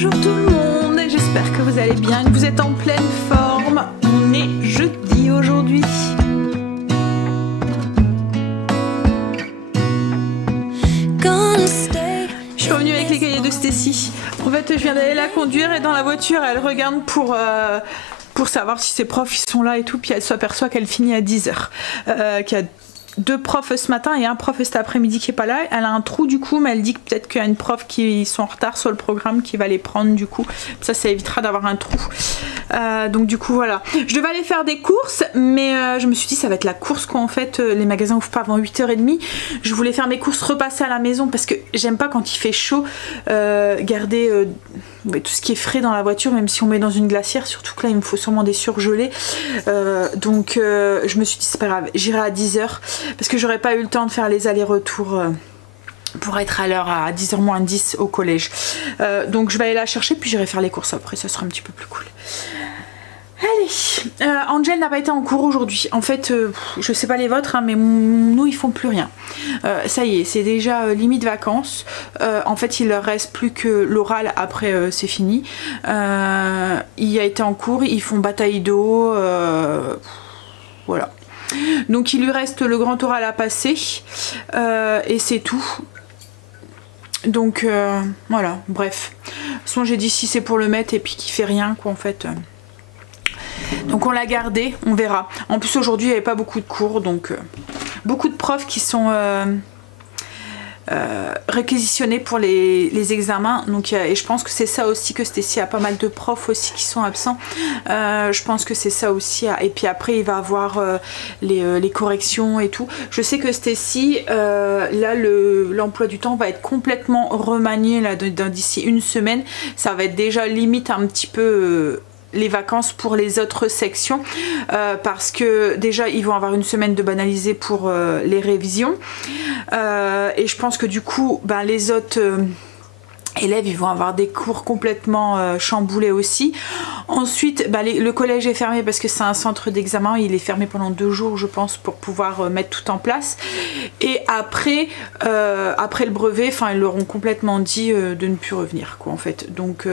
Bonjour tout le monde, j'espère que vous allez bien, que vous êtes en pleine forme. On est jeudi aujourd'hui. Je suis revenue avec les cahiers de Stacy. En fait, je viens d'aller la conduire et dans la voiture, elle regarde pour savoir si ses profs ils sont là et tout. Puis elle s'aperçoit qu'elle finit à 10 h. Qu'il y a 2 profs ce matin et un prof cet après-midi qui est pas là. Elle a un trou du coup, mais elle dit que peut-être qu'il y a une prof qui sont en retard sur le programme qui va les prendre du coup. Ça évitera d'avoir un trou. Donc du coup voilà. Je devais aller faire des courses, mais je me suis dit ça va être la course quoi en fait. Les magasins ouvrent pas avant 8 h 30. Je voulais faire mes courses, repasser à la maison parce que j'aime pas quand il fait chaud garder tout ce qui est frais dans la voiture, même si on met dans une glacière, surtout que là il me faut sûrement des surgelés. Donc je me suis dit c'est pas grave, j'irai à 10 h parce que j'aurais pas eu le temps de faire les allers-retours pour être à l'heure à 10 h moins 10 au collège. Donc je vais aller la chercher puis j'irai faire les courses après, ça sera un petit peu plus cool. Allez, Angel n'a pas été en cours aujourd'hui. En fait, je sais pas les vôtres, hein, mais nous ils font plus rien. Ça y est, c'est déjà limite vacances. En fait, il leur reste plus que l'oral. Après, c'est fini. Il a été en cours. Ils font bataille d'eau. Voilà. Donc il lui reste le grand oral à passer et c'est tout. Donc voilà. Bref. De toute façon, j'ai dit si c'est pour le mettre et puis qu'il fait rien quoi en fait. Donc on l'a gardé, on verra. En plus aujourd'hui il n'y avait pas beaucoup de cours, donc beaucoup de profs qui sont réquisitionnés pour les examens. Donc, et je pense que c'est ça aussi que Stacy a pas mal de profs aussi qui sont absents. Je pense que c'est ça aussi. Et puis après il va avoir les corrections et tout. Je sais que Stacy, là l'emploi du temps va être complètement remanié là d'ici une semaine. Ça va être déjà limite un petit peu... les vacances pour les autres sections parce que déjà ils vont avoir une semaine de banalisé pour les révisions et je pense que du coup les autres élèves ils vont avoir des cours complètement chamboulés aussi. Ensuite le collège est fermé parce que c'est un centre d'examen, il est fermé pendant 2 jours je pense pour pouvoir mettre tout en place et après le brevet ils leur ont complètement dit de ne plus revenir quoi en fait. Donc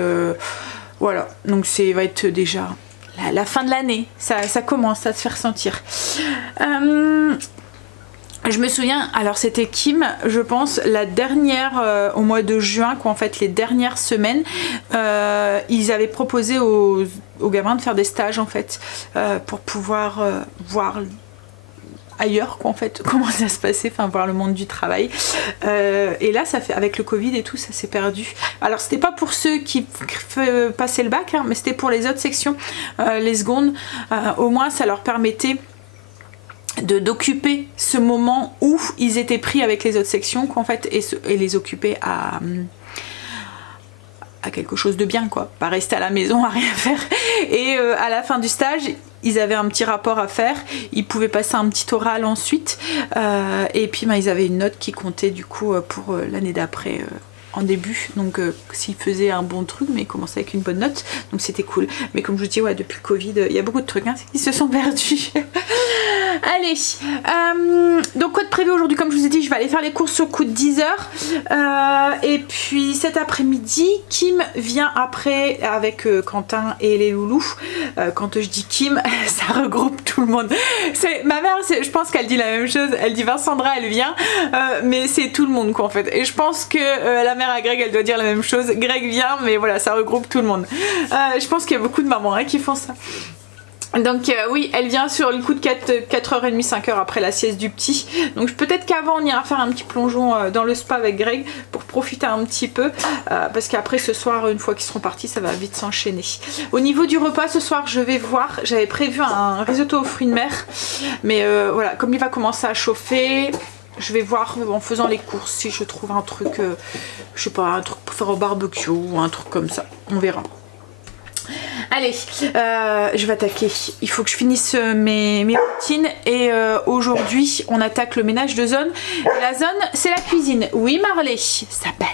voilà, donc va être déjà la fin de l'année, ça commence à se faire sentir. Je me souviens, alors c'était Kim, je pense, la dernière, au mois de juin, quoi, en fait, les dernières semaines, ils avaient proposé aux gamins de faire des stages, en fait, pour pouvoir voir ailleurs quoi en fait comment ça se passait, voir le monde du travail et là ça fait avec le Covid et tout ça s'est perdu. Alors c'était pas pour ceux qui passaient le bac hein, mais c'était pour les autres sections, les secondes, au moins ça leur permettait d'occuper ce moment où ils étaient pris avec les autres sections quoi en fait et les occuper à quelque chose de bien quoi, pas rester à la maison à rien faire et à la fin du stage ils avaient un petit rapport à faire, ils pouvaient passer un petit oral ensuite et puis ils avaient une note qui comptait du coup pour l'année d'après en début, donc s'ils faisaient un bon truc mais ils commençaient avec une bonne note, donc c'était cool. Mais comme je vous dis ouais depuis le Covid il y a beaucoup de trucs hein, qui se sont perdus. Allez, donc quoi de prévu aujourd'hui? Comme je vous ai dit, je vais aller faire les courses au coup de 10 h et puis cet après-midi Kim vient après avec Quentin et les loulous. Quand je dis Kim, ça regroupe tout le monde. Ma mère, je pense qu'elle dit la même chose, elle dit Vincendra elle vient, mais c'est tout le monde quoi en fait. Et je pense que la mère à Greg elle doit dire la même chose, Greg vient, mais voilà ça regroupe tout le monde. Je pense qu'il y a beaucoup de mamans hein, qui font ça. Donc oui, elle vient sur le coup de 4h30, 5 h après la sieste du petit. Donc peut-être qu'avant on ira faire un petit plongeon dans le spa avec Greg pour profiter un petit peu. Parce qu'après ce soir, une fois qu'ils seront partis, ça va vite s'enchaîner. Au niveau du repas, ce soir je vais voir. J'avais prévu un risotto aux fruits de mer. Mais voilà, comme il va commencer à chauffer... Je vais voir en faisant les courses si je trouve un truc, je sais pas, un truc pour faire au barbecue ou un truc comme ça. On verra. Allez, je vais attaquer. Il faut que je finisse mes routines et aujourd'hui on attaque le ménage de zone. La zone c'est la cuisine. Oui Marley, ça balle.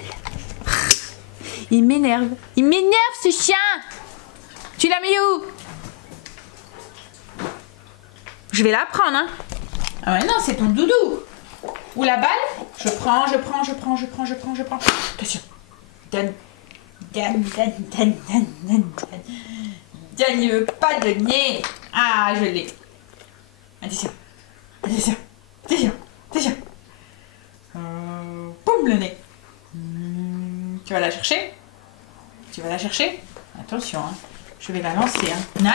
Il m'énerve. Il m'énerve ce chien. Tu l'as mis où? Je vais la prendre hein. Ah ouais non c'est ton doudou. Ou la balle? Je prends. Attention. Dan, il veut pas donner. Ah, je l'ai. Attention. Poum, le nez. Tu vas la chercher? Attention, hein. Je vais la lancer. Hein. Non.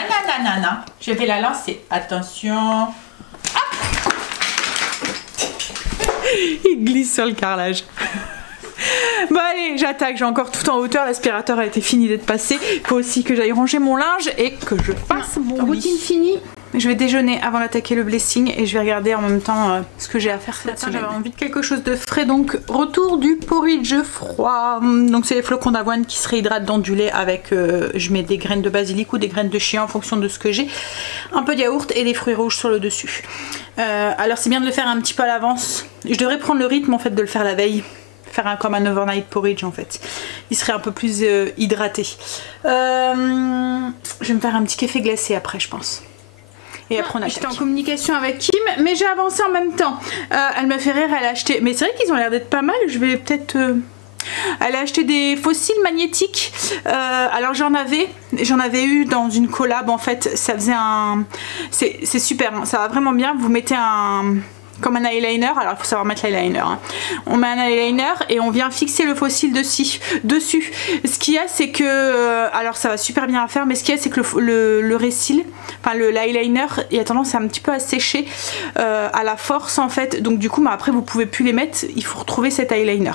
Je vais la lancer. Attention. Hop. Il glisse sur le carrelage. Bon allez, j'attaque, j'ai encore tout en hauteur, l'aspirateur a été fini d'être passé. Il faut aussi que j'aille ranger mon linge et que je fasse mon routine lit. Finie. Je vais déjeuner avant d'attaquer le blessing et je vais regarder en même temps ce que j'ai à faire cette semaine. J'avais envie de quelque chose de frais, donc retour du porridge froid. Donc c'est les flocons d'avoine qui se réhydratent dans du lait avec, je mets des graines de basilic ou des graines de chia en fonction de ce que j'ai. Un peu de yaourt et des fruits rouges sur le dessus. Alors c'est bien de le faire un petit peu à l'avance. Je devrais prendre le rythme en fait de le faire la veille. Faire comme un overnight porridge en fait. Il serait un peu plus hydraté. Je vais me faire un petit café glacé après je pense. Et après on attaque. J'étais en communication avec Kim mais j'ai avancé en même temps. Elle m'a fait rire, elle a acheté... Mais c'est vrai qu'ils ont l'air d'être pas mal, je vais peut-être... Elle a acheté des fossiles magnétiques. Alors j'en avais eu dans une collab en fait. Ça faisait un... C'est super, hein, ça va vraiment bien. Vous mettez comme un eyeliner, alors il faut savoir mettre l'eyeliner. Hein. On met un eyeliner et on vient fixer le fossile dessus. Ce qu'il y a, c'est que, alors ça va super bien à faire, mais ce qu'il y a, c'est que le récil, enfin l'eyeliner, il a tendance un petit peu à sécher à la force en fait. Donc du coup, bah, après vous pouvez plus les mettre, il faut retrouver cet eyeliner.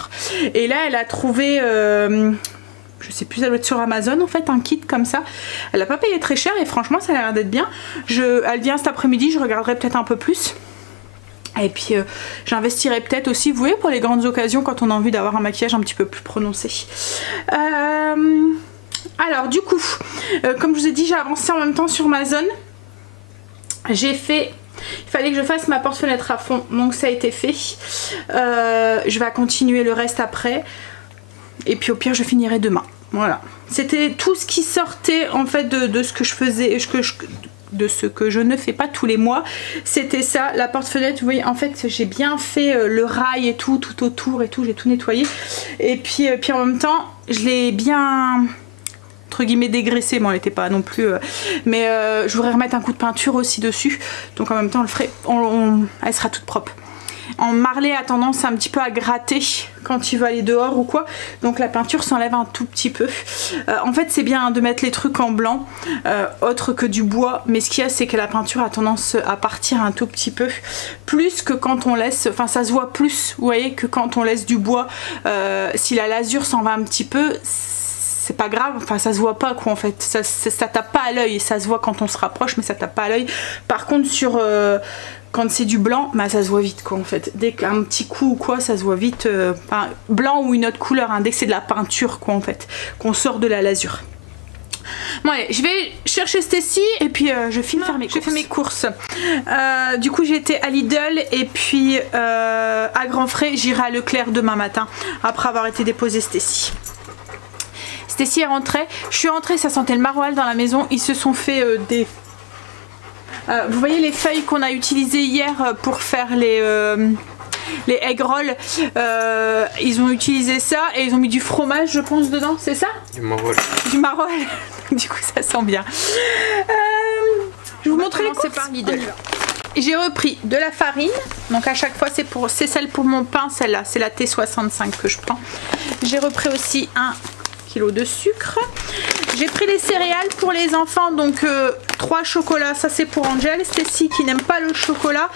Et là, elle a trouvé. Je sais plus, elle doit être sur Amazon en fait, un kit comme ça. Elle n'a pas payé très cher et franchement, ça a l'air d'être bien. Elle vient cet après-midi, je regarderai peut-être un peu plus. Et puis j'investirai peut-être aussi, vous voyez, pour les grandes occasions quand on a envie d'avoir un maquillage un petit peu plus prononcé. Alors du coup, comme je vous ai dit, j'ai avancé en même temps sur ma zone. J'ai fait... Il fallait que je fasse ma porte-fenêtre à fond, donc ça a été fait. Je vais continuer le reste après. Et puis au pire, je finirai demain. Voilà. C'était tout ce qui sortait en fait de ce que je faisais... de ce que je ne fais pas tous les mois, c'était ça, la porte-fenêtre. Vous voyez, en fait j'ai bien fait le rail et tout autour et tout, j'ai tout nettoyé et puis en même temps je l'ai bien entre guillemets dégraissé, bon elle n'était pas non plus mais je voudrais remettre un coup de peinture aussi dessus, donc en même temps elle sera toute propre. En Marley a tendance un petit peu à gratter quand il veut aller dehors ou quoi, donc la peinture s'enlève un tout petit peu. En fait c'est bien de mettre les trucs en blanc autre que du bois, mais ce qu'il y a c'est que la peinture a tendance à partir un tout petit peu, plus que quand on laisse, enfin ça se voit plus, vous voyez, que quand on laisse du bois. Si la lasure s'en va un petit peu, c'est pas grave, enfin ça se voit pas quoi en fait, ça tape pas à l'œil, ça se voit quand on se rapproche mais ça tape pas à l'œil. Par contre sur quand c'est du blanc, bah ça se voit vite quoi en fait. Dès qu'un petit coup ou quoi, ça se voit vite. Blanc ou une autre couleur, hein, dès que c'est de la peinture quoi en fait, qu'on sort de la lasure. Bon allez, je vais chercher Stacy et puis je file faire mes courses. J'ai fait mes courses. Du coup j'ai été à Lidl et puis à grands frais j'irai à Leclerc demain matin après avoir été déposer Stacy. Stacy est rentrée. Je suis rentrée, ça sentait le maroilles dans la maison. Ils se sont fait des... vous voyez les feuilles qu'on a utilisées hier pour faire les egg rolls, ils ont utilisé ça et ils ont mis du fromage je pense dedans, c'est ça? Du maroilles. Du maroilles. Du coup ça sent bien. Je vais vous montrer les courses. C'est par Lidl. J'ai repris de la farine, donc à chaque fois c'est celle pour mon pain, celle-là, c'est la T65 que je prends. J'ai repris aussi 1 kg de sucre. J'ai pris les céréales pour les enfants, donc 3 chocolats, ça c'est pour Angel. Stacy qui n'aime pas le chocolat,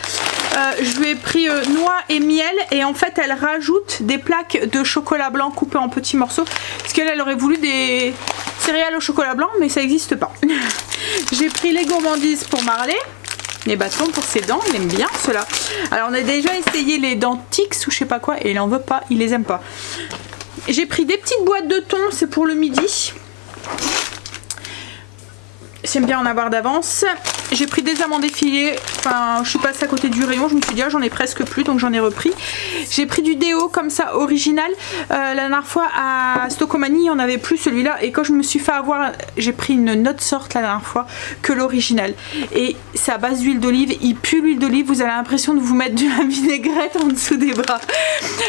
je lui ai pris noix et miel et en fait elle rajoute des plaques de chocolat blanc coupées en petits morceaux parce qu'elle aurait voulu des céréales au chocolat blanc mais ça n'existe pas. J'ai pris les gourmandises pour Marley, les bâtons pour ses dents, il aime bien cela. Alors on a déjà essayé les Dentix ou je sais pas quoi et il en veut pas, il les aime pas. J'ai pris des petites boîtes de thon, c'est pour le midi. J'aime bien en avoir d'avance. J'ai pris des amandes effilées, enfin je suis passée à côté du rayon, je me suis dit ah, j'en ai presque plus donc j'en ai repris. J'ai pris du déo comme ça original, la dernière fois à Stockomanie il n'y en avait plus celui-là et quand je me suis fait avoir, j'ai pris une autre sorte la dernière fois que l'original. Et c'est à base d'huile d'olive, il pue l'huile d'olive, vous avez l'impression de vous mettre de la vinaigrette en dessous des bras.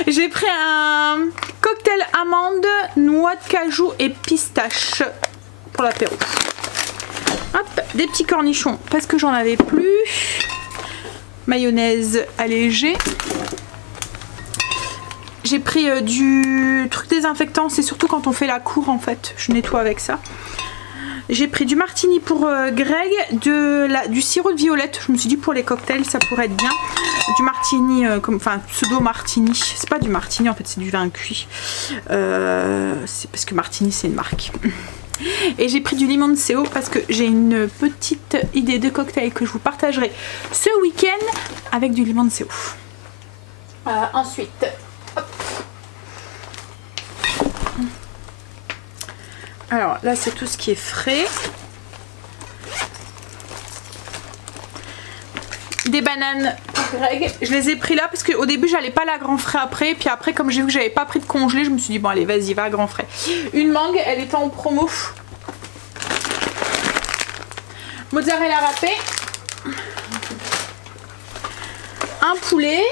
J'ai pris un cocktail amande, noix de cajou et pistache pour l'apéro. Hop, des petits cornichons parce que j'en avais plus. Mayonnaise allégée. J'ai pris du truc désinfectant, c'est surtout quand on fait la cour en fait, je nettoie avec ça. J'ai pris du martini pour Greg, du sirop de violette, je me suis dit pour les cocktails ça pourrait être bien. Du martini, enfin pseudo martini, c'est pas du martini en fait, c'est du vin cuit. C'est parce que martini c'est une marque. Et j'ai pris du limoncello parce que j'ai une petite idée de cocktail que je vous partagerai ce week-end avec du limoncello. Ensuite, hop. Alors là c'est tout ce qui est frais. Des bananes pour Greg, je les ai pris là parce qu'au début j'allais pas à grand frais après, puis après comme j'ai vu que j'avais pas pris de congelé, je me suis dit bon allez vas-y va à grand frais. Une mangue, elle était en promo. Mozzarella râpé. Un poulet.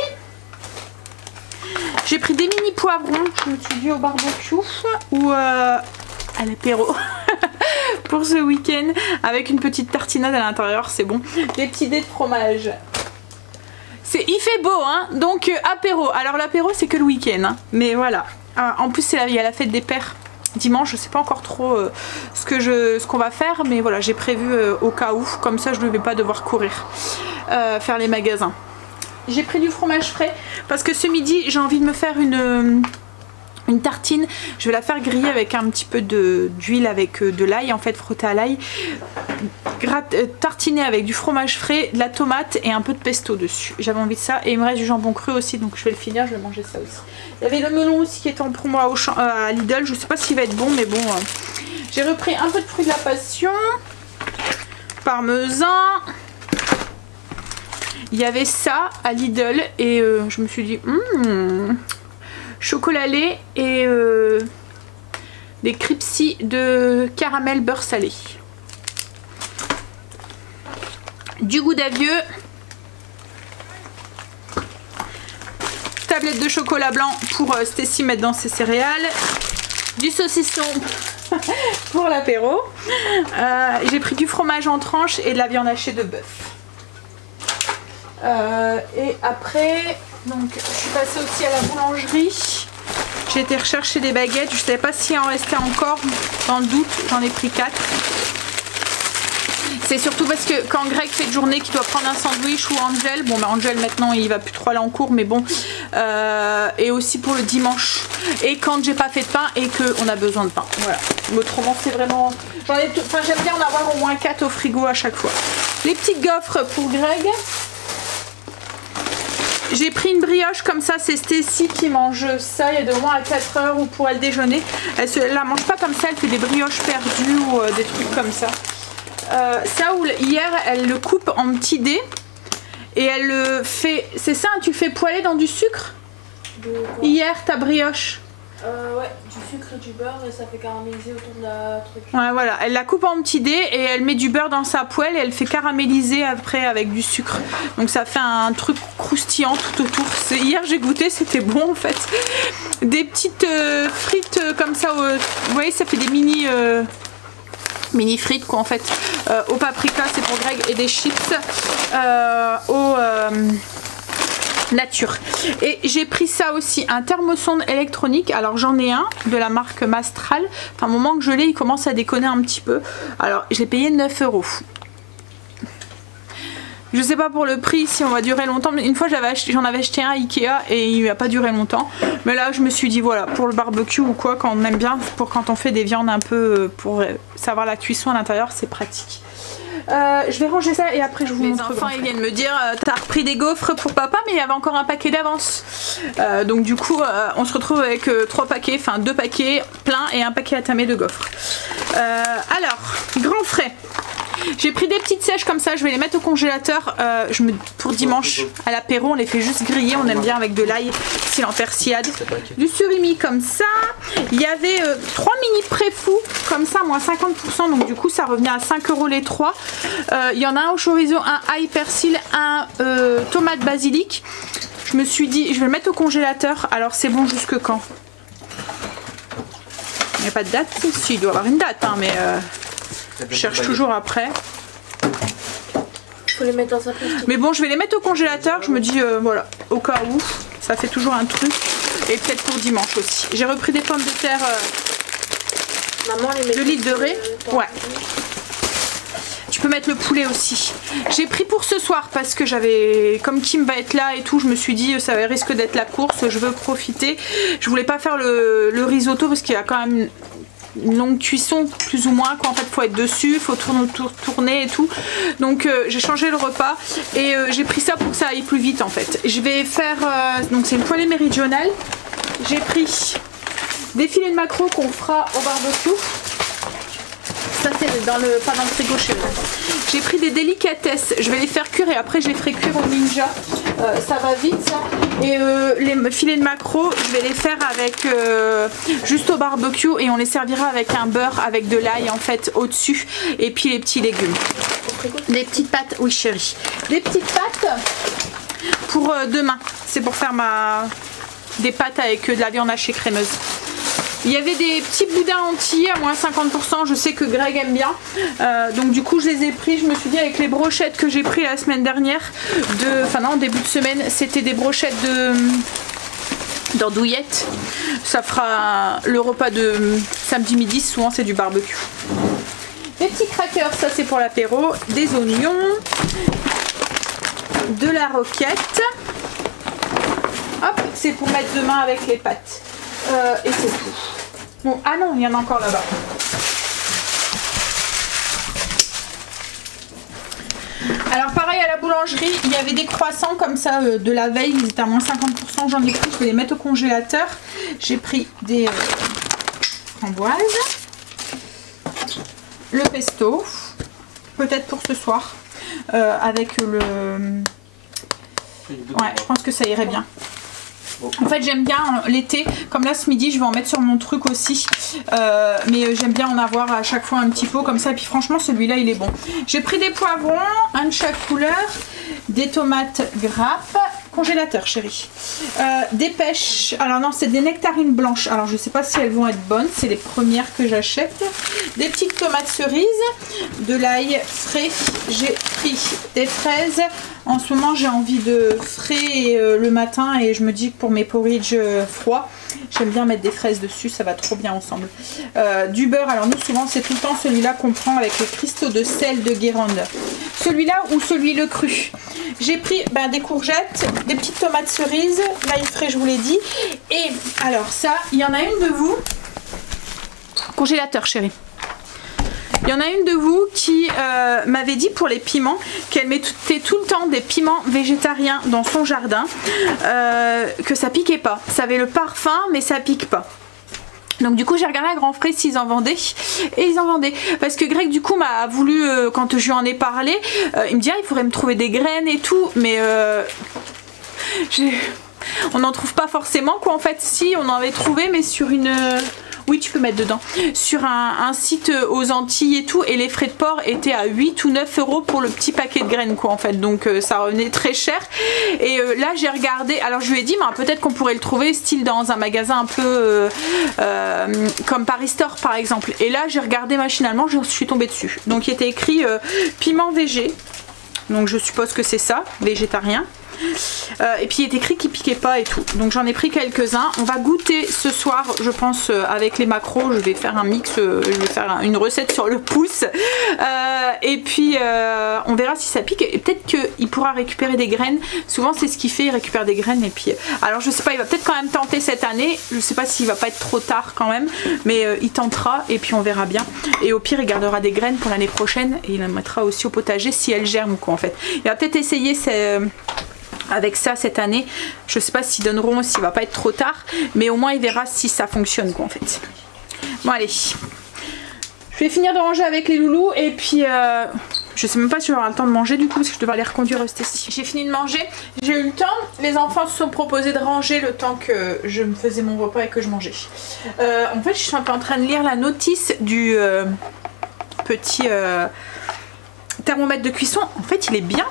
J'ai pris des mini poivrons, je me suis dit au barbecue ou à l'apéro pour ce week-end avec une petite tartinade à l'intérieur, c'est bon. Des petits dés de fromage. Il fait beau hein, donc apéro. Alors l'apéro c'est que le week-end hein. Mais voilà. En plus il y a la fête des pères dimanche, je sais pas encore trop ce qu'on va faire, mais voilà j'ai prévu au cas où, comme ça je ne vais pas devoir courir faire les magasins. J'ai pris du fromage frais parce que ce midi j'ai envie de me faire une tartine, je vais la faire griller avec un petit peu d'huile avec de l'ail en fait, frotter à l'ail, tartiner avec du fromage frais, de la tomate et un peu de pesto dessus. J'avais envie de ça et il me reste du jambon cru aussi donc je vais le finir, je vais manger ça aussi. Il y avait le melon aussi qui était en promo à Lidl, je sais pas s'il va être bon mais bon. J'ai repris un peu de fruits de la passion, parmesan. Il y avait ça à Lidl et je me suis dit chocolat lait et des cripsy de caramel beurre salé. Du gouda vieux. Tablette de chocolat blanc pour Stacy mettre dans ses céréales. Du saucisson pour l'apéro. J'ai pris du fromage en tranches et de la viande hachée de bœuf. Et après, donc, je suis passée aussi à la boulangerie. J'ai été rechercher des baguettes. Je ne savais pas s'il en restait encore. Dans le doute, j'en ai pris 4. C'est surtout parce que quand Greg fait de journée qu'il doit prendre un sandwich ou Angel, bon bah Angel maintenant il va plus trop aller en cours mais bon, et aussi pour le dimanche et quand j'ai pas fait de pain et qu'on a besoin de pain, voilà. Autrement c'est vraiment, j'aime bien en avoir au moins 4 au frigo à chaque fois. Les petites gaufres pour Greg. J'ai pris une brioche comme ça, c'est Stacy qui mange ça, il y a de moins à 4 heures ou pour elle déjeuner. Elle la mange pas comme ça, elle fait des brioches perdues ou des trucs comme ça. Ça où hier elle le coupe en petits dés et elle le fait, c'est ça, tu le fais poêler dans du sucre hier ta brioche. Ouais, du sucre et du beurre et ça fait caraméliser autour de la truc. Ouais, voilà, elle la coupe en petits dés et elle met du beurre dans sa poêle et elle fait caraméliser après avec du sucre. Donc ça fait un truc croustillant tout autour. Hier j'ai goûté, c'était bon en fait. Des petites frites comme ça, vous voyez ça fait des mini frites quoi en fait, au paprika c'est pour Greg et des chips au nature. Et j'ai pris ça aussi, un thermosonde électronique. Alors j'en ai un de la marque Mastral, enfin au moment que je l'ai il commence à déconner un petit peu. Alors je l'ai payé 9 €. Je sais pas pour le prix si on va durer longtemps, mais une fois j'en avais acheté un à Ikea et il n'a pas duré longtemps. Mais là je me suis dit voilà, pour le barbecue ou quoi, quand on aime bien, pour quand on fait des viandes un peu pour savoir la cuisson à l'intérieur, c'est pratique. Je vais ranger ça et après je vous montre. Les enfants ils viennent me dire t'as repris des gaufres pour papa mais il y avait encore un paquet d'avance. Donc du coup on se retrouve avec 3 paquets, enfin 2 paquets pleins et un paquet à tamer de gaufres. Alors, grand frais. J'ai pris des petites sèches comme ça, je vais les mettre au congélateur pour dimanche à l'apéro. On les fait juste griller, on aime bien avec de l'ail, style en persillade. Du surimi comme ça. Il y avait 3 mini préfous comme ça, moins 50%, donc du coup ça revenait à 5 € les 3. Il y en a un au chorizo, un ail persil, un tomate basilic. Je me suis dit, je vais le mettre au congélateur. Alors c'est bon jusque quand? Il n'y a pas de date? Si, il doit y avoir une date, hein, mais je cherche toujours après. Faut les mettre dans un plastique. Mais bon, je vais les mettre au congélateur. Je me dis, voilà, au cas où, ça fait toujours un truc. Et peut-être pour dimanche aussi. J'ai repris des pommes de terre. Maman, les met 2 litres de raie. Ouais. Tu peux mettre le poulet aussi. J'ai pris pour ce soir parce que j'avais, comme Kim va être là et tout, je me suis dit ça risque d'être la course, je veux profiter. Je voulais pas faire le risotto parce qu'il y a quand même une longue cuisson plus ou moins quoi. En fait faut être dessus, faut tourner et tout. Donc j'ai changé le repas et j'ai pris ça pour que ça aille plus vite en fait. Je vais faire, donc c'est une poêlée méridionale. J'ai pris des filets de maquereau qu'on fera au barbecue. Ça c'est pas dans le frigo chez moi. J'ai pris des délicatesses, je vais les faire cuire et après je les ferai cuire au ninja. Ça va vite ça. Et les filets de maquereau, je vais les faire avec juste au barbecue et on les servira avec un beurre avec de l'ail en fait au dessus et puis les petits légumes. Des petites pâtes, oui chérie. Des petites pâtes pour demain. C'est pour faire des pâtes avec de la viande hachée crémeuse. Il y avait des petits boudins entiers à moins 50%, je sais que Greg aime bien. Donc du coup je les ai pris, je me suis dit avec les brochettes que j'ai pris la semaine dernière, en début de semaine, c'était des brochettes d'andouillettes. Ça fera le repas de samedi midi, souvent c'est du barbecue. Des petits crackers, ça c'est pour l'apéro, des oignons, de la roquette. Hop, c'est pour mettre demain avec les pâtes. Et c'est tout. Bon, ah non, il y en a encore là-bas. Alors pareil à la boulangerie, il y avait des croissants comme ça de la veille, ils étaient à moins 50%, j'en ai pris, je vais les mettre au congélateur. J'ai pris des framboises, le pesto, peut-être pour ce soir, avec le... Ouais, je pense que ça irait bien. En fait j'aime bien l'été, comme là ce midi je vais en mettre sur mon truc aussi, mais j'aime bien en avoir à chaque fois un petit pot comme ça, et puis franchement celui-là il est bon. J'ai pris des poivrons, un de chaque couleur, des tomates grappes, congélateur chérie, des pêches, alors non c'est des nectarines blanches, alors je sais pas si elles vont être bonnes, c'est les premières que j'achète, des petites tomates cerises, de l'ail frais, j'ai pris des fraises. En ce moment j'ai envie de frais le matin et je me dis que pour mes porridge froids, j'aime bien mettre des fraises dessus, ça va trop bien ensemble. Du beurre, alors nous souvent c'est tout le temps celui-là qu'on prend avec les cristaux de sel de Guérande. Celui-là ou celui le cru. J'ai pris des courgettes, des petites tomates cerises, l'ail frais je vous l'ai dit. Et alors ça, il y en a une de vous, congélateur chérie. Il y en a une de vous qui m'avait dit pour les piments qu'elle mettait tout le temps des piments végétariens dans son jardin, que ça piquait pas. Ça avait le parfum mais ça pique pas. Donc du coup j'ai regardé à Grand Frais s'ils en vendaient et ils en vendaient parce que Greg du coup m'a voulu, quand je lui en ai parlé, il me dit il faudrait me trouver des graines et tout, mais on n'en trouve pas forcément quoi en fait. Si on en avait trouvé mais sur une... Oui, tu peux mettre dedans. Sur un site aux Antilles et tout, et les frais de port étaient à 8 ou 9 € pour le petit paquet de graines quoi en fait. Donc ça revenait très cher. Et là j'ai regardé, alors je lui ai dit peut-être qu'on pourrait le trouver style dans un magasin un peu comme Paris Store par exemple. Et là j'ai regardé machinalement, je suis tombée dessus. Donc il était écrit piment végé. Donc je suppose que c'est ça, végétarien. Et puis il est écrit qu'il piquait pas et tout, donc j'en ai pris quelques-uns. On va goûter ce soir je pense avec les maquereaux, je vais faire un mix, je vais faire une recette sur le pouce, et puis on verra si ça pique et peut-être qu'il pourra récupérer des graines. Souvent c'est ce qu'il fait, il récupère des graines. Et puis alors je sais pas, il va peut-être quand même tenter cette année, je sais pas s'il va pas être trop tard quand même, mais il tentera et puis on verra bien. Et au pire il gardera des graines pour l'année prochaine et il en mettra aussi au potager si elles germent ou quoi en fait. Il va peut-être essayer avec ça cette année, je sais pas s'ils donneront, s'il va pas être trop tard, mais au moins il verra si ça fonctionne quoi en fait. Bon allez, Je vais finir de ranger avec les loulous et puis je sais même pas si j'aurai le temps de manger du coup parce que je devrais les reconduire rester ici. J'ai fini de manger, j'ai eu le temps, les enfants se sont proposés de ranger le temps que je me faisais mon repas et que je mangeais. En fait je suis un peu en train de lire la notice du petit thermomètre de cuisson. En fait il est bien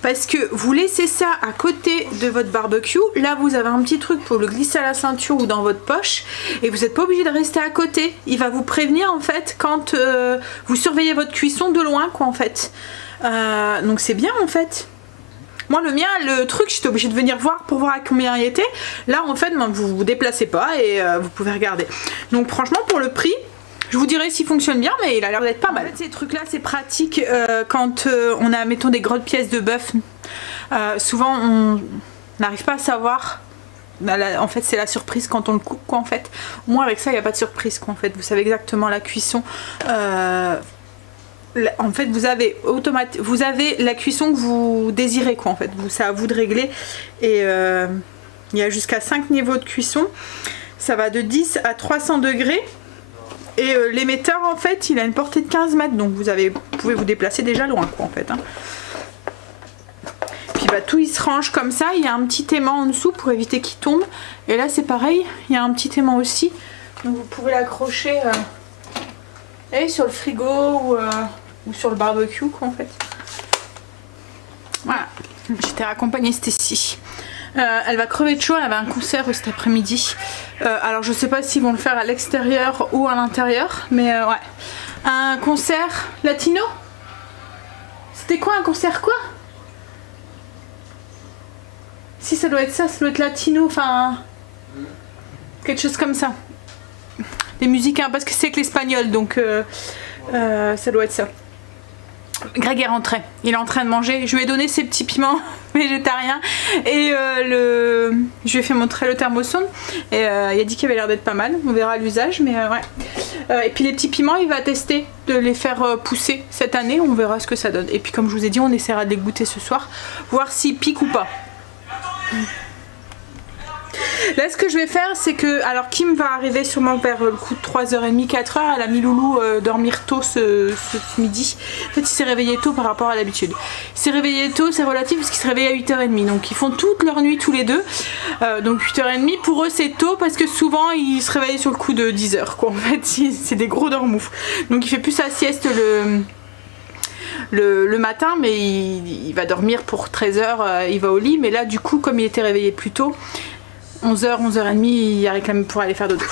parce que vous laissez ça à côté de votre barbecue. Là vous avez un petit truc pour le glisser à la ceinture ou dans votre poche et vous n'êtes pas obligé de rester à côté. Il va vous prévenir en fait quand vous surveillez votre cuisson de loin quoi en fait. Donc c'est bien en fait. Moi le mien, le truc, j'étais obligée de venir voir pour voir à combien il était. Là en fait vous vous déplacez pas et vous pouvez regarder. Donc franchement pour le prix, je vous dirai s'il fonctionne bien, mais il a l'air d'être pas mal. En fait, ces trucs là c'est pratique quand on a mettons des grosses pièces de bœuf. Souvent on n'arrive pas à savoir. En fait c'est la surprise quand on le coupe quoi en fait. Moi avec ça il n'y a pas de surprise quoi en fait. Vous savez exactement la cuisson. En fait vous avez la cuisson que vous désirez quoi en fait. C'est à vous de régler. Et il y a jusqu'à 5 niveaux de cuisson. Ça va de 10 à 300 degrés. Et l'émetteur en fait il a une portée de 15 mètres donc vous pouvez vous déplacer déjà loin quoi en fait hein. Puis bah tout il se range comme ça, il y a un petit aimant en dessous pour éviter qu'il tombe et là c'est pareil, il y a un petit aimant aussi donc vous pouvez l'accrocher sur le frigo ou sur le barbecue quoi en fait. Voilà, j'étais raccompagnée Stécie. Elle va crever de chaud, elle avait un concert cet après-midi. Alors je sais pas s'ils vont le faire à l'extérieur ou à l'intérieur, mais ouais. Un concert latino? C'était quoi un concert quoi? Si ça doit être ça doit être latino, enfin quelque chose comme ça. Des musiques, hein, parce que c'est que l'espagnol, donc ça doit être ça. Greg est rentré, il est en train de manger, je lui ai donné ses petits piments végétariens et je lui ai fait montrer le thermosone et il a dit qu'il avait l'air d'être pas mal, on verra l'usage mais ouais. Et puis les petits piments il va tester de les faire pousser cette année, on verra ce que ça donne et puis comme je vous ai dit on essaiera de les goûter ce soir, voir s'ils piquent ou pas. Là ce que je vais faire c'est que, alors Kim va arriver sûrement vers le coup de 3h30, 4h, elle a mis Loulou dormir tôt ce midi. En fait il s'est réveillé tôt par rapport à l'habitude. Il s'est réveillé tôt, c'est relatif parce qu'il se réveille à 8h30, donc ils font toute leur nuit tous les deux. Donc 8h30 pour eux c'est tôt parce que souvent ils se réveillent sur le coup de 10h quoi en fait, c'est des gros dormoufs. Donc il fait plus sa sieste le matin mais il va dormir pour 13h, il va au lit mais là du coup comme il était réveillé plus tôt, 11h, 11h30, il réclame pour aller faire dodo.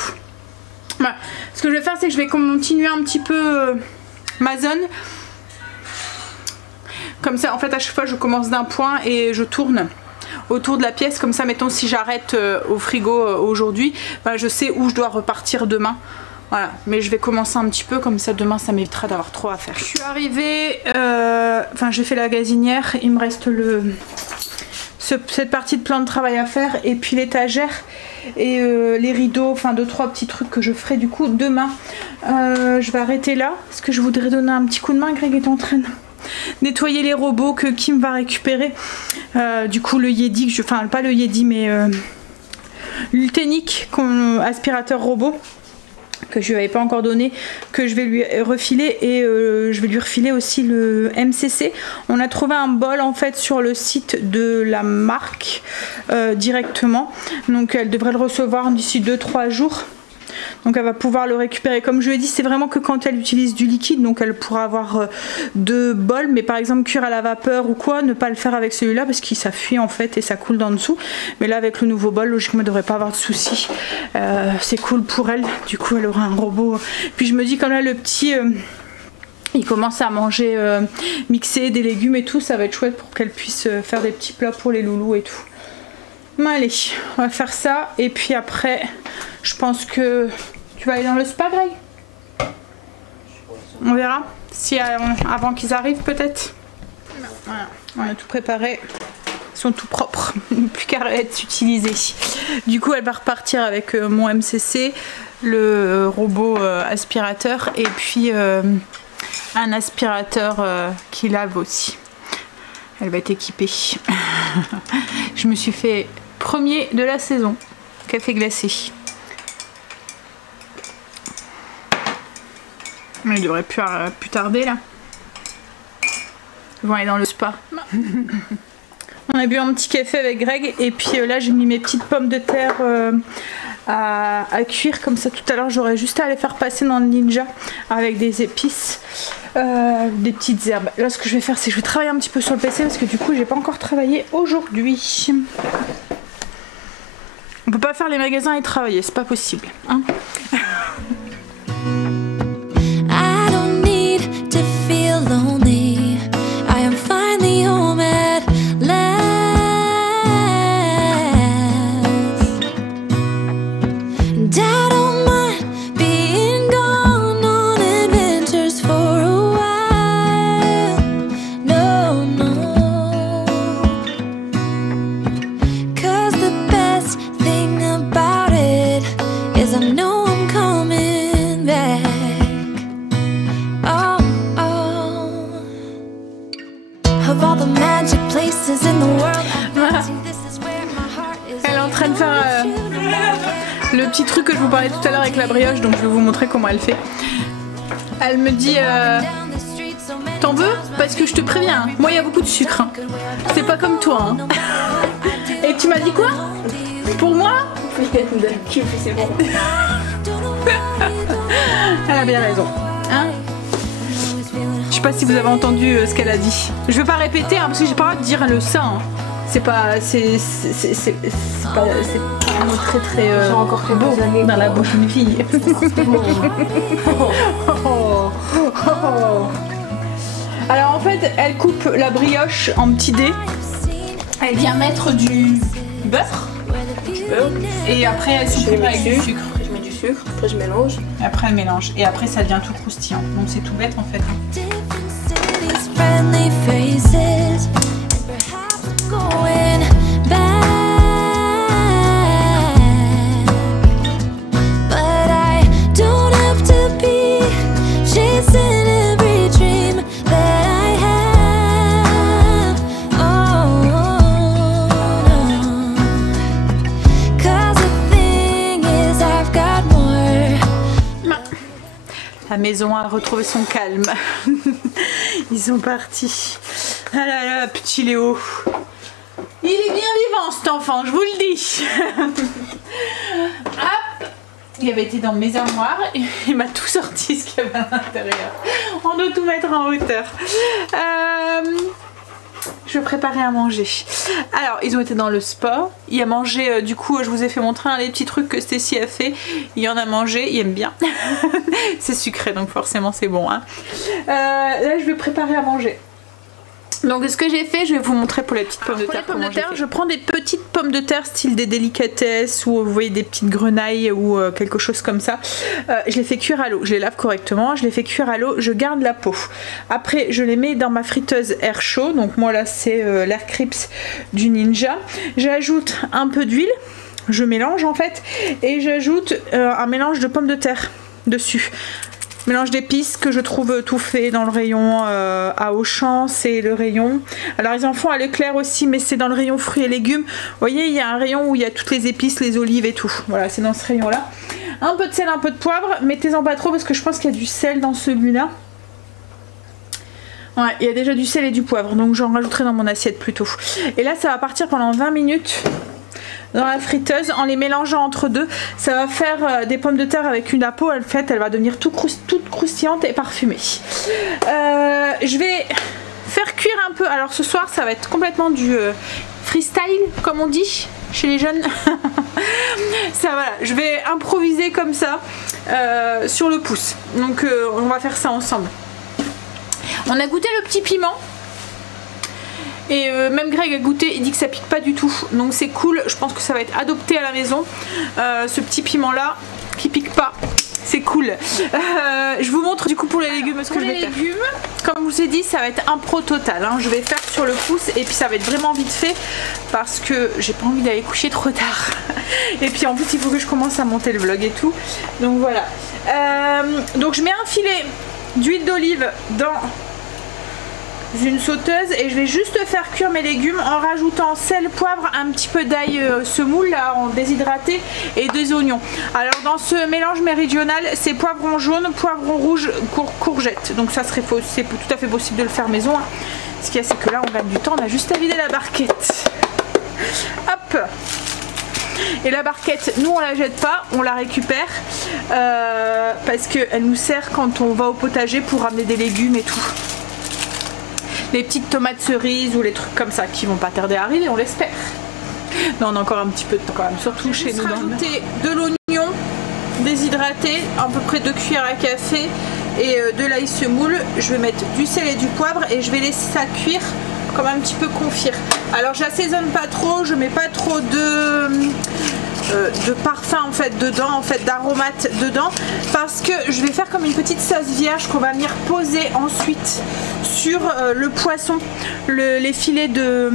Voilà. Ce que je vais faire, c'est que je vais continuer un petit peu ma zone. Comme ça, en fait, à chaque fois, je commence d'un point et je tourne autour de la pièce. Comme ça, mettons, si j'arrête au frigo aujourd'hui, ben, je sais où je dois repartir demain. Voilà, mais je vais commencer un petit peu, comme ça demain ça m'évitera d'avoir trop à faire. Je suis arrivée, enfin j'ai fait la gazinière, il me reste cette partie de plan de travail à faire et puis l'étagère et les rideaux, enfin 2-3 petits trucs que je ferai du coup demain. Je vais arrêter là parce que je voudrais donner un petit coup de main. Greg est en train de nettoyer les robots que Kim va récupérer. Du coup le Yeti, enfin pas le Yeti mais l'Ultenic aspirateur robot que je lui avais pas encore donné, que je vais lui refiler et je vais lui refiler aussi le MCC. On a trouvé un bol en fait sur le site de la marque directement, donc elle devrait le recevoir d'ici 2-3 jours. Donc elle va pouvoir le récupérer. Comme je lui ai dit, c'est vraiment que quand elle utilise du liquide, donc elle pourra avoir 2 bols, mais par exemple cuire à la vapeur ou quoi, ne pas le faire avec celui-là parce qu'il s'affuit en fait et ça coule dans dessous. Mais là avec le nouveau bol, logiquement elle ne devrait pas avoir de soucis. C'est cool pour elle, du coup elle aura un robot. Puis je me dis comme là le petit... il commence à manger mixer des légumes et tout, ça va être chouette pour qu'elle puisse faire des petits plats pour les loulous et tout. Bon, allez, on va faire ça et puis après je pense que tu vas aller dans le spa, Greg. On verra si avant qu'ils arrivent peut-être. Voilà, on a tout préparé, ils sont tout propres, plus qu'à être utilisés. Du coup elle va repartir avec mon MCC, le robot aspirateur et puis un aspirateur qui lave aussi. Elle va être équipée. Je me suis fait premier de la saison, café glacé. Mais il devrait plus tarder là. Ils vont aller dans le spa. On a bu un petit café avec Greg et puis là j'ai mis mes petites pommes de terre à cuire comme ça. Tout à l'heure j'aurais juste à les faire passer dans le Ninja avec des épices, des petites herbes. Là ce que je vais faire c'est que je vais travailler un petit peu sur le PC parce que du coup j'ai pas encore travaillé aujourd'hui. On peut pas faire les magasins et travailler, c'est pas possible hein. Elle est en train de faire le petit truc que je vous parlais tout à l'heure avec la brioche, donc je vais vous montrer comment elle fait. Elle me dit t'en veux? Parce que je te préviens, moi il y a beaucoup de sucre, hein. C'est pas comme toi hein. Et tu m'as dit quoi? Pour moi? C'est bon. Elle a bien raison hein. Je sais pas si vous avez entendu ce qu'elle a dit. Je vais pas répéter hein, parce que j'ai pas le droit de dire le ça hein. C'est pas... c'est pas un mot très très encore beau dans la bouche d'une fille. Alors en fait elle coupe la brioche en petits dés. Elle vient mettre du beurre. Et après elle saupoudre avec du sucre. Après je mets du sucre, après je mélange. Et après elle mélange. Et après ça devient tout croustillant. Donc c'est tout bête en fait. La maison a retrouvé son calme. Ils sont partis. Ah là là, petit Léo. Il est bien vivant cet enfant, je vous le dis. Hop. Il avait été dans mes armoires et il m'a tout sorti ce qu'il y avait à l'intérieur. On doit tout mettre en hauteur. Je vais préparer à manger. Alors, ils ont été dans le spa. Il a mangé, du coup, je vous ai fait montrer les petits trucs que Stacy a fait. Il en a mangé, il aime bien. C'est sucré, donc forcément c'est bon. Hein. Là, je vais préparer à manger. Donc ce que j'ai fait, je vais vous montrer pour les petites pommes de terre. Pour les pommes de terre, je prends des petites pommes de terre style des délicatesses ou vous voyez des petites grenailles ou quelque chose comme ça. Je les fais cuire à l'eau, je les lave correctement, je les fais cuire à l'eau, je garde la peau. Après je les mets dans ma friteuse air chaud, donc moi là c'est l'air Crips du Ninja. J'ajoute un peu d'huile, je mélange en fait et j'ajoute un mélange de pommes de terre dessus. Mélange d'épices que je trouve tout fait dans le rayon à Auchan, c'est le rayon. Alors ils en font à l'éclair aussi, mais c'est dans le rayon fruits et légumes. Vous voyez, il y a un rayon où il y a toutes les épices, les olives et tout. Voilà, c'est dans ce rayon-là. Un peu de sel, un peu de poivre. Mettez-en pas trop parce que je pense qu'il y a du sel dans celui-là. Ouais, il y a déjà du sel et du poivre, donc j'en rajouterai dans mon assiette plutôt. Et là, ça va partir pendant 20 minutes. Dans la friteuse en les mélangeant entre deux, ça va faire des pommes de terre avec une peau. En fait, elle va devenir toute croustillante et parfumée. Je vais faire cuire un peu. Alors ce soir, ça va être complètement du freestyle, comme on dit chez les jeunes. Ça, voilà, je vais improviser comme ça sur le pouce. Donc on va faire ça ensemble. On a goûté le petit piment. Et même Greg a goûté, il dit que ça pique pas du tout. Donc c'est cool, je pense que ça va être adopté à la maison. Ce petit piment là, qui pique pas. C'est cool. Je vous montre du coup pour les légumes ce que je vais faire. Pour les légumes, comme je vous ai dit, ça va être impro total. Hein. Je vais faire sur le pouce et puis ça va être vraiment vite fait parce que j'ai pas envie d'aller coucher trop tard. Et puis en plus il faut que je commence à monter le vlog et tout. Donc voilà. Donc je mets un filet d'huile d'olive dans une sauteuse et je vais juste faire cuire mes légumes en rajoutant sel, poivre, un petit peu d'ail semoule là, en déshydraté et des oignons. Alors dans ce mélange méridional, c'est poivron jaune, poivron rouge, courgette. Donc ça serait c'est tout à fait possible de le faire maison. Hein. Ce qu'il y a, c'est que là on gagne du temps, on a juste à vider la barquette. Hop! Et la barquette, nous on la jette pas, on la récupère parce qu'elle nous sert quand on va au potager pour ramener des légumes et tout. Les petites tomates cerises ou les trucs comme ça qui vont pas tarder à arriver, on l'espère. Non, on a encore un petit peu de temps quand même, surtout chez nous. Rajouter de l'oignon déshydraté, à peu près 2 cuillères à café et de l'ail semoule. Je vais mettre du sel et du poivre et je vais laisser ça cuire comme un petit peu confire. Alors j'assaisonne pas trop, je mets pas trop de parfum en fait dedans, en fait d'aromates dedans, parce que je vais faire comme une petite sauce vierge qu'on va venir poser ensuite sur le poisson, les filets de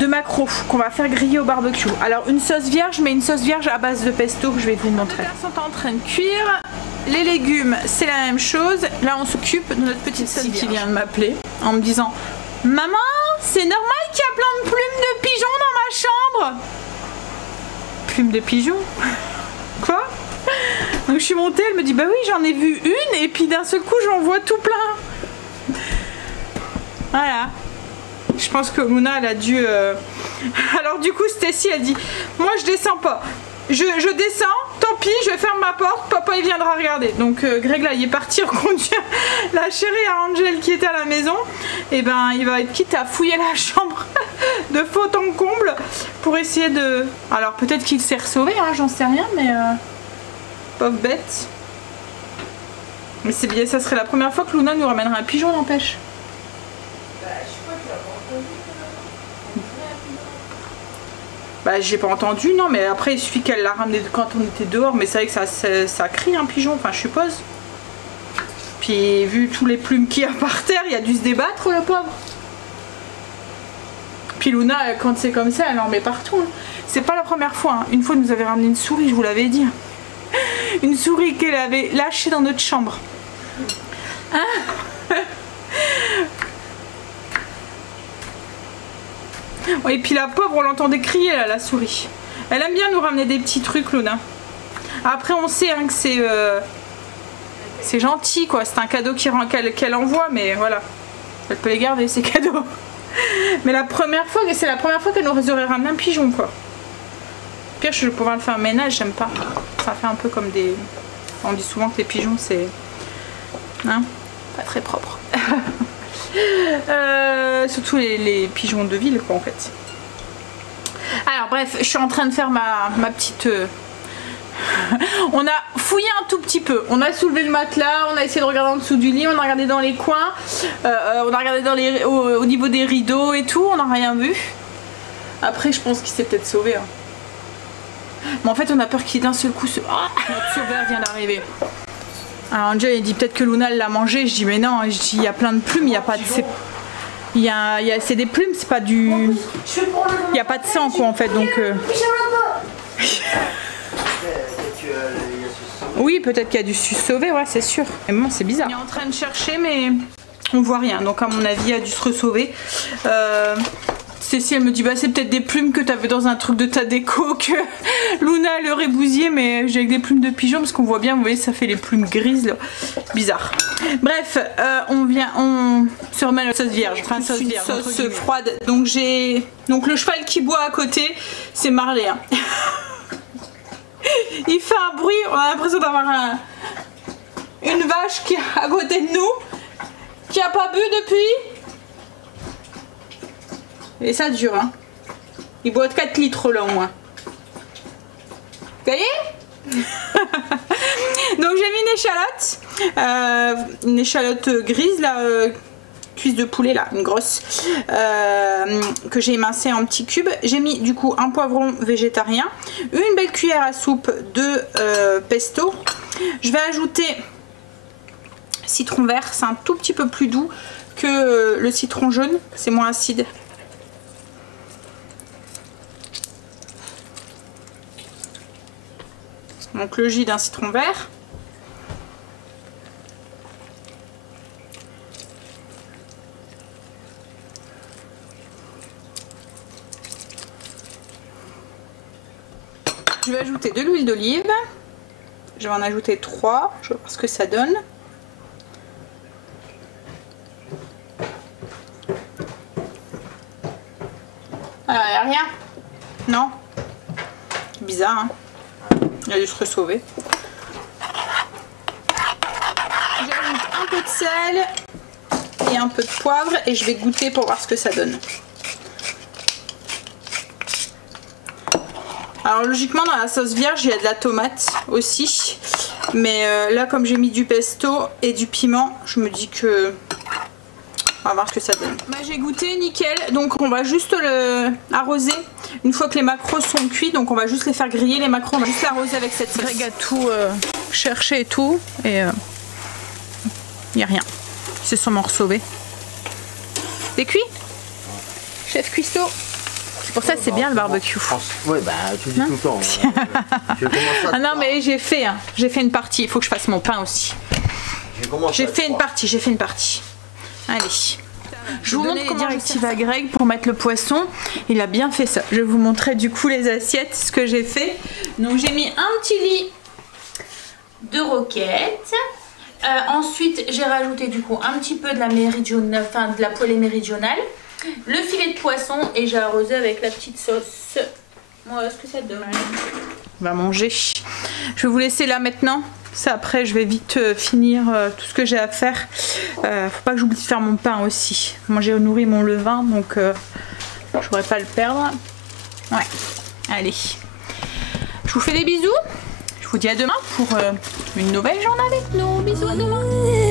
maquereau qu'on va faire griller au barbecue. Alors une sauce vierge, mais une sauce vierge à base de pesto que je vais vous montrer. Les sont en train de cuire. Les légumes, c'est la même chose. Là, on s'occupe de notre petite sauce qui vient de m'appeler en me disant « Maman, c'est normal qu'il y a plein de plumes de pigeons dans ma chambre ?» Plumes de pigeons? Quoi? Donc je suis montée, elle me dit « Bah oui, j'en ai vu une et puis d'un seul coup, j'en vois tout plein. » Voilà. Je pense que Luna, elle a dû... Alors du coup, Stacy, elle dit « Moi, je descends pas. Je descends, tant pis, je ferme ma porte, papa il viendra regarder. » Donc Greg là il est parti reconduire la chérie à Angel qui était à la maison. Et ben il va être quitte à fouiller la chambre de fond en comble pour essayer de... Alors peut-être qu'il s'est ressauvé, hein, j'en sais rien, mais pauvre bête. Mais c'est bien, ça serait la première fois que Luna nous ramènerait un pigeon, n'empêche. Bah j'ai pas entendu, non, mais après il suffit qu'elle l'a ramené quand on était dehors, mais c'est vrai que ça crie un pigeon, enfin je suppose. Puis vu tous les plumes qu'il y a par terre, il a dû se débattre le pauvre. Puis Luna, quand c'est comme ça, elle en met partout. Hein. C'est pas la première fois, hein. Une fois elle nous avait ramené une souris, je vous l'avais dit. Une souris qu'elle avait lâchée dans notre chambre. Hein? Et puis la pauvre, on l'entendait crier là, la souris. Elle aime bien nous ramener des petits trucs, Luna. Après on sait hein, que c'est gentil quoi, c'est un cadeau qu'elle envoie, mais voilà. Elle peut les garder ces cadeaux. Mais la première fois, c'est la première fois qu'elle nous aurait ramené un pigeon quoi. Pire, je vais pouvoir le faire un ménage, j'aime pas. Ça fait un peu comme des... On dit souvent que les pigeons c'est... Hein, pas très propre. Surtout les pigeons de ville quoi en fait. Alors bref, je suis en train de faire ma petite... On a fouillé un tout petit peu, on a soulevé le matelas, on a essayé de regarder en dessous du lit, on a regardé dans les coins, on a regardé au niveau des rideaux et tout, on n'a rien vu. Après je pense qu'il s'est peut-être sauvé hein. Mais en fait on a peur qu'il d'un seul coup se... Oh, notre sauveur vient d'arriver. Alors Angel il dit peut-être que Luna l'a mangé, je dis mais non, je dis il y a plein de plumes, il n'y a pas de... C'est des plumes, c'est pas du... Il n'y a pas de sang quoi en fait donc... Oui peut-être qu'il y a dû se sauver, ouais c'est sûr. Mais bon c'est bizarre. Il est en train de chercher mais on voit rien donc à mon avis il a dû se ressauver. Cécile elle me dit bah c'est peut-être des plumes que t'avais dans un truc de ta déco que Luna elle aurait bousillé, mais j'ai avec des plumes de pigeon parce qu'on voit bien, vous voyez ça fait les plumes grises là. Bizarre. Bref on se remet à la sauce vierge, enfin sauce vierge, sauce froide. Donc j'ai le cheval qui boit à côté, c'est Marley hein. Il fait un bruit, on a l'impression d'avoir une vache qui est à côté de nous qui a pas bu depuis. Et ça dure hein. Il boit 4 litres là au moins. Vous voyez? Donc j'ai mis une échalote grise là, cuisse de poulet là, une grosse, que j'ai émincée en petits cubes. J'ai mis du coup un poivron végétarien, une belle cuillère à soupe de pesto. Je vais ajouter citron vert, c'est un tout petit peu plus doux que le citron jaune, c'est moins acide. Donc le jus d'un citron vert. Je vais ajouter de l'huile d'olive. Je vais en ajouter 3. Je vais voir ce que ça donne. Alors, il n'y a rien. Non. Bizarre, hein. Il a dû se ressauver. J'ajoute un peu de sel et un peu de poivre et je vais goûter pour voir ce que ça donne. Alors logiquement dans la sauce vierge il y a de la tomate aussi, mais là comme j'ai mis du pesto et du piment, je me dis que on va voir ce que ça donne. Bah, j'ai goûté, nickel, donc on va juste le arroser une fois que les maquereaux sont cuits, donc on va juste les faire griller les maquereaux, on va juste l'arroser avec cette sauce. Greg a tout cherché et tout, et il n'y a rien, c'est sûrement ressauvé. C'est cuit, chef cuistot. Pour ça c'est bien le barbecue. Ouais bah tu dis tout le temps. Ah non mais j'ai fait une partie, il faut que je fasse mon pain aussi. J'ai fait une partie. Allez. Je vous montre comment directive à Greg pour mettre le poisson. Il a bien fait ça. Je vais vous montrer du coup les assiettes, ce que j'ai fait. Donc j'ai mis un petit lit de roquettes. Ensuite j'ai rajouté du coup un petit peu de la méridionale, enfin de la poêlée méridionale. Le filet de poisson et j'ai arrosé avec la petite sauce. Voilà ce que ça donne. On va manger. Je vais vous laisser là maintenant. Ça après je vais vite finir tout ce que j'ai à faire. Faut pas que j'oublie de faire mon pain aussi. Moi j'ai nourri mon levain donc je pourrais pas le perdre. Ouais. Allez. Je vous fais des bisous. Je vous dis à demain pour une nouvelle journée avec nous. Bisous à demain.